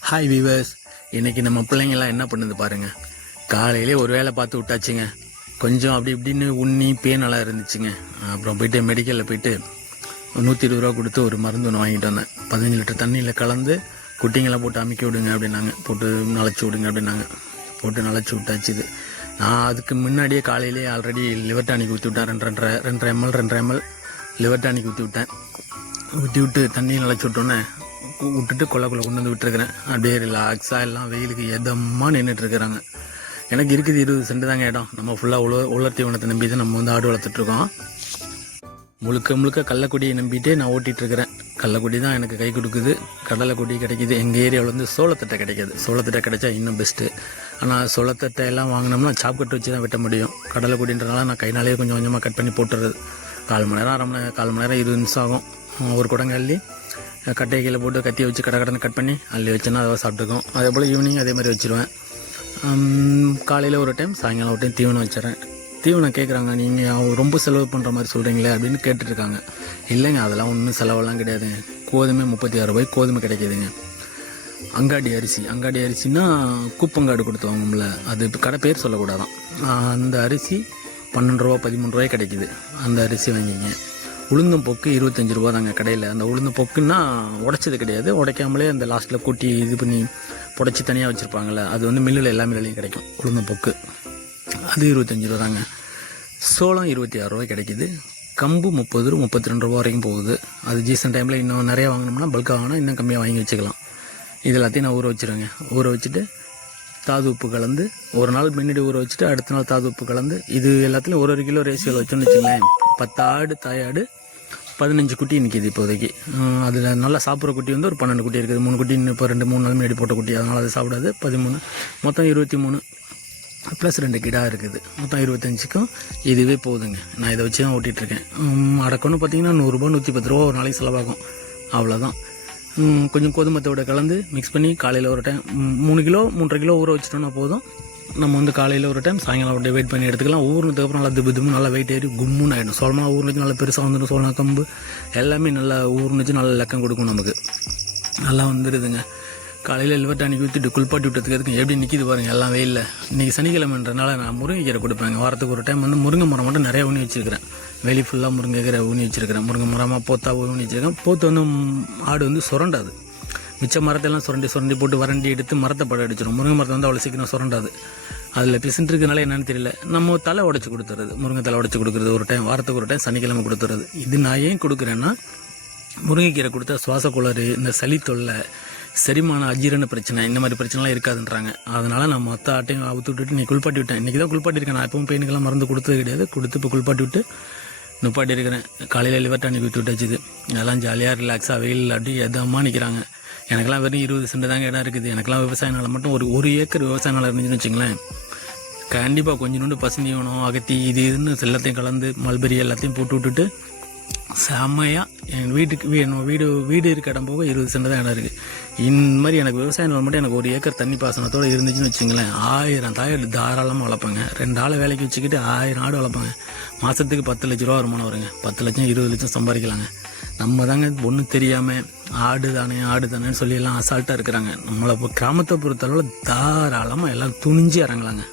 Hi viewers இன்றைக்கி நம்ம பிள்ளைங்கள்லாம் என்ன பண்ணுது பாருங்க. காலையிலே ஒரு வேளை பார்த்து விட்டாச்சுங்க. கொஞ்சம் அப்படி இப்படின்னு உண்ணி பேனெல்லாம் இருந்துச்சுங்க. அப்புறம் போயிட்டு மெடிக்கலில் போயிட்டு நூற்றி இருபது ரூபா கொடுத்து ஒரு மருந்து ஒன்று வாங்கிட்டு வந்தேன். பதினஞ்சு லிட்டர் தண்ணியில் கலந்து குட்டிங்களை போட்டு அமுக்கி விடுங்க அப்படின்னாங்க. போட்டு நனைச்சி விடுங்க அப்படின்னாங்க. போட்டு நனைச்சி விட்டாச்சு இது. நான் அதுக்கு முன்னாடியே காலையிலே ஆல்ரெடி லிவர் டானிக் ஊற்றி விட்டேன். ரெண்டு ரெண்டரை ரெண்டரை எம்எல் ரெண்டரை எம்எல் லிவர் டானிக் ஊற்றி விட்டேன். ஊற்றி விட்டு தண்ணி நினச்சி விட்டோன்னே விட்டுட்டு கொள்ளக்குள்ள கொண்டு வந்து விட்டுருக்கிறேன். அப்படியே ரிலாக்ஸாக எல்லாம் வெயிலுக்கு எதமாக நின்றுட்டுருக்குறாங்க எனக்கு இருக்குது இருபது சென்ட் தாங்க இடம். நம்ம ஃபுல்லாக உழ உலர் தீவனத்தை நம்பி தான் நம்ம வந்து ஆடு வளர்த்துட்ருக்கோம் முழுக்க முழுக்க கள்ளக்குடியை நம்பிட்டே நான் ஓட்டிகிட்டு இருக்கிறேன். கள்ளக்குடி தான் எனக்கு கை கொடுக்குது. கடலை கொடி எங்கள் ஏரியாவில் வந்து சோளத்தட்டை கிடைக்காது. சோளத்தட்டை கிடைச்சா இன்னும் பெஸ்ட்டு ஆனால் சோளத்தட்டை எல்லாம் வாங்கினோம்னா சாப் வச்சு தான் வெட்ட முடியும். கடலை கொடின்றனால நான் கைனாலே கொஞ்சம் கொஞ்சமாக கட் பண்ணி போட்டுறது. கால் மணி நேரம் அரை மணி நேரம் கால் மணி நேரம் இருபது நிமிஷம் ஆகும். ஒரு குடங்க கட்டையை கட்டை கீழே போட்டு கத்தியை வச்சு கடை கடனை கட் பண்ணி அள்ளி வச்சேன்னா அதை சாப்பிட்டுக்கும். அதே போல் ஈவினிங் அதே மாதிரி வச்சுருவேன். காலையில் ஒரு டைம் சாயங்காலம் ஒரு டைம் தீவனம் வச்சிடறேன். தீவனம் கேட்குறாங்க நீங்கள் ரொம்ப செலவு பண்ணுற மாதிரி சொல்கிறீங்களே அப்படின்னு கேட்டுட்ருக்காங்க. இல்லைங்க அதெல்லாம் ஒன்றும் செலவெல்லாம் கிடையாதுங்க கோதுமை முப்பத்தி ஆறு ரூபாய் கோதுமை கிடைக்குதுங்க. அங்காடி அரிசி. அங்காடி அரிசினா கூப்பங்காடு கொடுத்து வாங்கும்ல அது கடை பேர் சொல்லக்கூடாதான். அந்த அரிசி பன்னெண்டு ரூபா பதிமூணு ரூபாய் கிடைக்குது. அந்த அரிசி வாங்கிங்க. உளுந்தம் பொக்கு இருபத்தஞ்சி ரூபா தாங்க கடையில். அந்த உளுந்தம் பொக்குன்னா உடைச்சது கிடையாது. உடைக்காமலே அந்த லாஸ்ட்டில் கூட்டி இது பண்ணி புடைச்சி தனியாக வச்சுருப்பாங்கள்ல அது வந்து மில்லில் எல்லா மில்லையும் கிடைக்கும் உளுந்தம் பொக்கு. அது இருபத்தஞ்சி ரூபா தாங்க. சோளம் இருபத்தி ஆறு ரூபா கிடைக்குது. கம்பு முப்பது ரூபா முப்பத்தி ரெண்டு ரூபா வரைக்கும் போகுது. அது ஜீசன் டைமில் இன்னும் நிறையா வாங்கினோம்னா பல்காக வாங்கினா இன்னும் கம்மியாக வாங்கி வச்சுக்கலாம். இது எல்லாத்தையும் நான் ஊற வச்சிருவேங்க. ஊற வச்சுட்டு தாது உப்பு கலந்து ஒரு நாள் முன்னாடி ஊற வச்சுட்டு அடுத்த நாள் தாது உப்பு கலந்து இது எல்லாத்துலேயும் ஒரு ஒரு கிலோ ரேசியோவில் வச்சோன்னு வச்சுங்களேன். பத்தாடு தாயாடு பதினஞ்சு குட்டி நிற்கிது இப்போதைக்கு. அதில் நல்லா சாப்பிட்ற குட்டி வந்து ஒரு பன்னெண்டு குட்டி இருக்குது. மூணு குட்டி இன்னும் இப்போ ரெண்டு மூணு நாள் முன்னாடி போட்ட குட்டி. அதனால் அது சாப்பிடாது. பதிமூணு. மொத்தம் இருபத்தி மூணு ப்ளஸ் ரெண்டு கிடா இருக்குது. மொத்தம் இருபத்தஞ்சிக்கும் இதுவே போதுங்க. நான் இதை வச்சு தான் ஓட்டிகிட்ருக்கேன் அடக்கம்னு பார்த்தீங்கன்னா நூறுரூபா நூற்றி பத்து ரூபா ஒரு நாளைக்கு செலவாகும். அவ்வளோதான் கொஞ்சம் கோதுமத்தோட கலந்து மிக்ஸ் பண்ணி காலையில் ஒரு டைம் மூணு கிலோ மூன்றரை கிலோ ஊற வச்சிட்டோன்னா போதும். நம்ம வந்து காலையில் ஒரு டைம் சாயங்காலம் ஒரு வெயிட் பண்ணி எடுத்துக்கலாம். ஊர்னதுக்கப்புறம் நல்லா திபு திபு நல்லா வெயிட் ஏறி கும்முன்னு ஆகிடும் சோளமா ஊர்னுச்சு நல்லா பெருசாக வந்துடும். சோளம் கம்பு எல்லாமே நல்லா ஊர்னுச்சு நல்லா லக்கம் கொடுக்கும் நமக்கு. நல்லா வந்துடுதுங்க காலையில் எல்வெட்டு அன்றைக்கி ஊற்றிட்டு குளிப்பாட்டி விட்டதுக்கு எதுக்கு? எப்படி நிற்கிது பாருங்க எல்லாம் வெயிலில் இன்றைக்கி சனிக்கிழமைன்றனால நான் முருங்கைக்கீரை கொடுப்பேங்க. வாரத்துக்கு ஒரு டைம் வந்து முருங்கை மரம் மட்டும் நிறையா ஊனி வச்சுருக்கிறேன். வெளி ஃபுல்லாக முருங்கைக்கீரை ஊனி வச்சுருக்கிறேன். முருங்கை மரமாக போத்தா ஊனி வச்சிருக்கேன். போத்து வந்து ஆடு வந்து சுரண்டாது. மிச்ச மரத்தெல்லாம் சுரண்டி சுரண்டி போட்டு வறண்டி எடுத்து மரத்தை படம் அடிச்சிடும் முருங்கை மரத்தை வந்து அவ்வளோ சீக்கிரம் சுரண்டாது. அதில் பிசன்ட் இருக்கனால என்னன்னு தெரியல. நம்ம தலை உடச்சி கொடுத்துறது. முருங்கை தலை உடச்சி கொடுக்குறது ஒரு டைம் வாரத்துக்கு ஒரு டைம் சனிக்கிழமை கொடுத்துறது. இது நான் ஏன் கொடுக்குறேன்னா முருங்கைக்கீரை கொடுத்தா சுவாச குளறு இந்த சளி தொல்லை செரிமான அஜீரண பிரச்சனை இந்த மாதிரி பிரச்சனைலாம் இருக்காதுன்றாங்க. அதனால் நான் மொத்த ஆட்டையும் அவுத்து விட்டுட்டு நீ குளிப்பாட்டி விட்டேன். இன்றைக்கி தான் குளிப்பாட்டி இருக்கேன். நான் எப்பவும் பெயினுக்கெல்லாம் மருந்து கொடுத்தது கிடையாது. கொடுத்து இப்போ குளிப்பாட்டி விட்டு நுப்பாட்டி இருக்கிறேன். காலையில் லிவர் டானிக் விட்டு விட்டாச்சுது அதெல்லாம் ஜாலியாக ரிலாக்ஸாக வெயில் அப்படி எதமாக நிற்கிறாங்க எனக்கெல்லாம் வெறும் இருபது சென்ட் தாங்க இடம் இருக்குது. எனக்கெல்லாம் விவசாய நிலம் மட்டும் ஒரு ஒரு ஏக்கர் விவசாய நிலம் இருந்துச்சுன்னு வச்சுங்களேன். கண்டிப்பாக கொஞ்சோண்டு பசுந்தீவனம் அகத்தி இது இதுன்னு எல்லாத்தையும் கலந்து மல்பெரி எல்லாத்தையும் போட்டு விட்டுட்டு செம்மையாக என் வீட்டுக்கு என்னோட வீடு வீடு இருக்க இடம் போக இருபது சென்ட் தான் இடம் இருக்குது இந்த மாதிரி எனக்கு விவசாய நிலம் மட்டும் எனக்கு ஒரு ஏக்கர் தண்ணி பாசனத்தோடு இருந்துச்சுன்னு வச்சுங்களேன் ஆயிரம் தாயடு தாராளமாக வளர்ப்பேங்க. ரெண்டு ஆளை வேலைக்கு வச்சுக்கிட்டு ஆயிரம் ஆடு வளர்ப்பாங்க. மாதத்துக்கு பத்து லட்ச ரூபா வருமானம் வருங்க. பத்து லட்சம் இருபது லட்சம் சம்பாதிக்கலாங்க. நம்ம தாங்க ஒன்றும் தெரியாமல் ஆடு தானே ஆடு தானேன்னு சொல்லி எல்லாம் அசால்ட்டாக இருக்கிறாங்க. நம்மளை இப்போ கிராமத்தை பொறுத்தளவில் தாராளமாக எல்லாம் துணிஞ்சு இறங்கலாங்க.